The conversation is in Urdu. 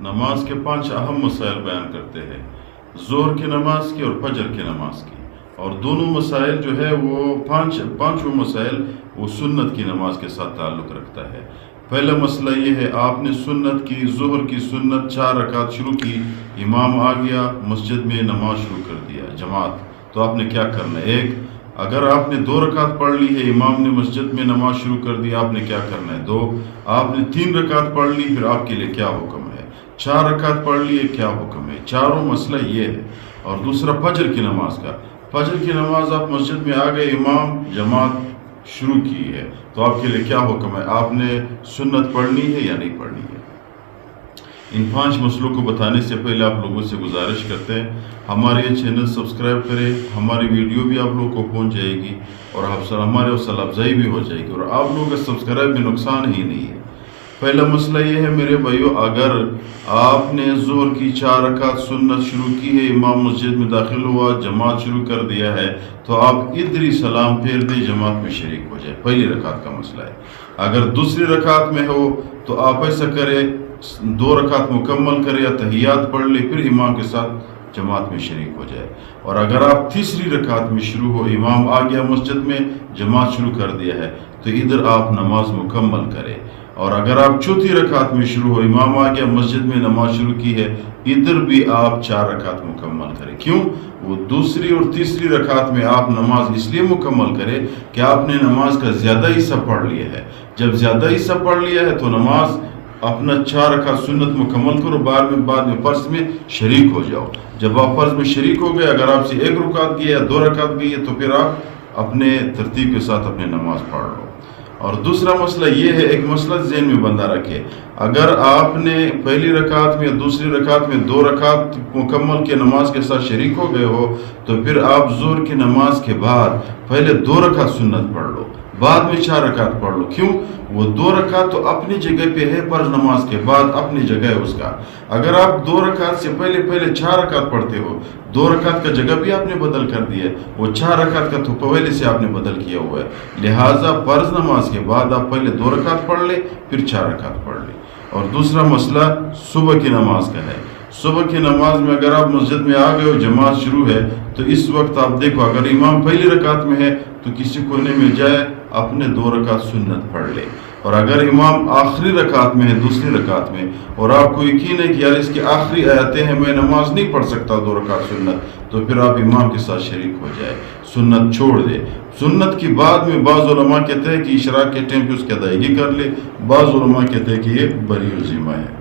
نماز کے 5 اہم مسائل بیان کرتے ہیں، ظہر کی نماز کی اور فجر کی نماز کی، اور دونوں مسائل جو ہے وہ پانچوں مسائل وہ سنت کی نماز کے ساتھ تعلق رکھتا ہے۔ پہلا مسئلہ یہ ہے، آپ نے سنت کی، ظہر کی سنت 4 رکعت شروع کی، امام آ گیا مسجد میں، نماز شروع کر دیا جماعت، تو آپ نے کیا کرنا ہے؟ ایک، اگر آپ نے 2 رکعت پڑھ لی ہے، امام نے مسجد میں نماز شروع کر دی، آپ نے کیا کرنا ہے؟ 2، آپ نے 3 رکعت پڑھ لی، پھر آپ کے لیے کیا حکم ہے؟ 4 رکعت پڑھ لی ہے، کیا حکم ہے؟ چاروں مسئلہ یہ ہے۔ اور دوسرا فجر کی نماز کا، فجر کی نماز آپ مسجد میں آ گئے، امام جماعت شروع کی ہے، تو آپ کے لیے کیا حکم ہے؟ آپ نے سنت پڑھنی ہے یا نہیں پڑھنی ہے؟ ان 5 مسئلوں کو بتانے سے پہلے آپ لوگوں سے گزارش کرتے ہیں، ہمارے یہ چینل سبسکرائب کریں، ہماری ویڈیو بھی آپ لوگوں کو پہنچ جائے گی اور ہمارے حوصلہ افزائی بھی ہو جائے گی، اور آپ لوگوں کا سبسکرائب میں نقصان ہی نہیں ہے۔ پہلا مسئلہ یہ ہے میرے بھائیو، اگر آپ نے ظہر کی 4 رکعت سنت شروع کی ہے، امام مسجد میں داخل ہوا، جماعت شروع کر دیا ہے، تو آپ ادھر ہی سلام پھیر دیں، جماعت میں شریک ہو جائے۔ پہلی رکعت کا مسئلہ ہے۔ اگر دوسری رکعت میں ہو تو آپ ایسا کرے، 2 رکعت مکمل کرے یا تحیات پڑھ لے، پھر امام کے ساتھ جماعت میں شریک ہو جائے۔ اور اگر آپ تیسری رکعت میں شروع ہو، امام آ گیا مسجد میں، جماعت شروع کر دیا ہے، تو ادھر آپ نماز مکمل کرے۔ اور اگر آپ چوتھی رکعت میں شروع ہو، امام آ گیا مسجد میں، نماز شروع کی ہے، ادھر بھی آپ 4 رکعت مکمل کریں۔ کیوں؟ وہ دوسری اور تیسری رکعت میں آپ نماز اس لیے مکمل کرے کہ آپ نے نماز کا زیادہ حصہ پڑھ لیا ہے۔ جب زیادہ حصہ پڑھ لیا ہے تو نماز اپنا 4 رکعت سنت مکمل کرو، بعد میں فرض میں شریک ہو جاؤ۔ جب آپ فرض میں شریک ہو گئے، اگر آپ سے 1 رکعت گئی یا 2 رکعت گئی ہے، تو پھر آپ اپنے ترتیب کے ساتھ اپنے نماز پڑھ لو۔ اور دوسرا مسئلہ یہ ہے، ایک مسئلہ ذہن میں بندہ رکھے، اگر آپ نے پہلی رکعت میں یا دوسری رکعت میں 2 رکعت مکمل کے نماز کے ساتھ شریک ہو گئے ہو، تو پھر آپ ظہر کی نماز کے بعد پہلے 2 رکعت سنت پڑھ لو، بعد میں 4 رکعت پڑھ لو۔ کیوں؟ وہ 2 رکعت تو اپنی جگہ پہ ہے، فرض نماز کے بعد اپنی جگہ ہے اس کا۔ اگر آپ 2 رکعت سے پہلے 4 رکعت پڑھتے ہو، 2 رکعت کا جگہ بھی آپ نے بدل کر دی ہے، وہ 4 رکعت کا تو پہلے سے آپ نے بدل کیا ہوا ہے، لہٰذا فرض نماز کے بعد آپ پہلے 2 رکعت پڑھ لیں، پھر 4 رکعت پڑھ لیں۔ اور دوسرا مسئلہ صبح کی نماز کا ہے۔ صبح کی نماز میں اگر آپ مسجد میں آ گئے ہو، جماعت شروع ہے، تو اس وقت آپ دیکھو، اگر امام پہلی رکعت میں ہے تو کسی کونے میں جائے، اپنے 2 رکعت سنت پڑھ لے۔ اور اگر امام آخری رکعت میں ہے، دوسری رکعت میں، اور آپ کو یقین ہے کہ یار اس کی آخری آیتیں ہیں، میں نماز نہیں پڑھ سکتا 2 رکعت سنت، تو پھر آپ امام کے ساتھ شریک ہو جائے، سنت چھوڑ دے۔ سنت کی بعد میں بعض علماء کہتے ہیں کہ اشراق کے ٹائم پہ اس کی ادائیگی کر لے، بعض علماء کہتے ہیں کہ یہ بری ذمہ ہے۔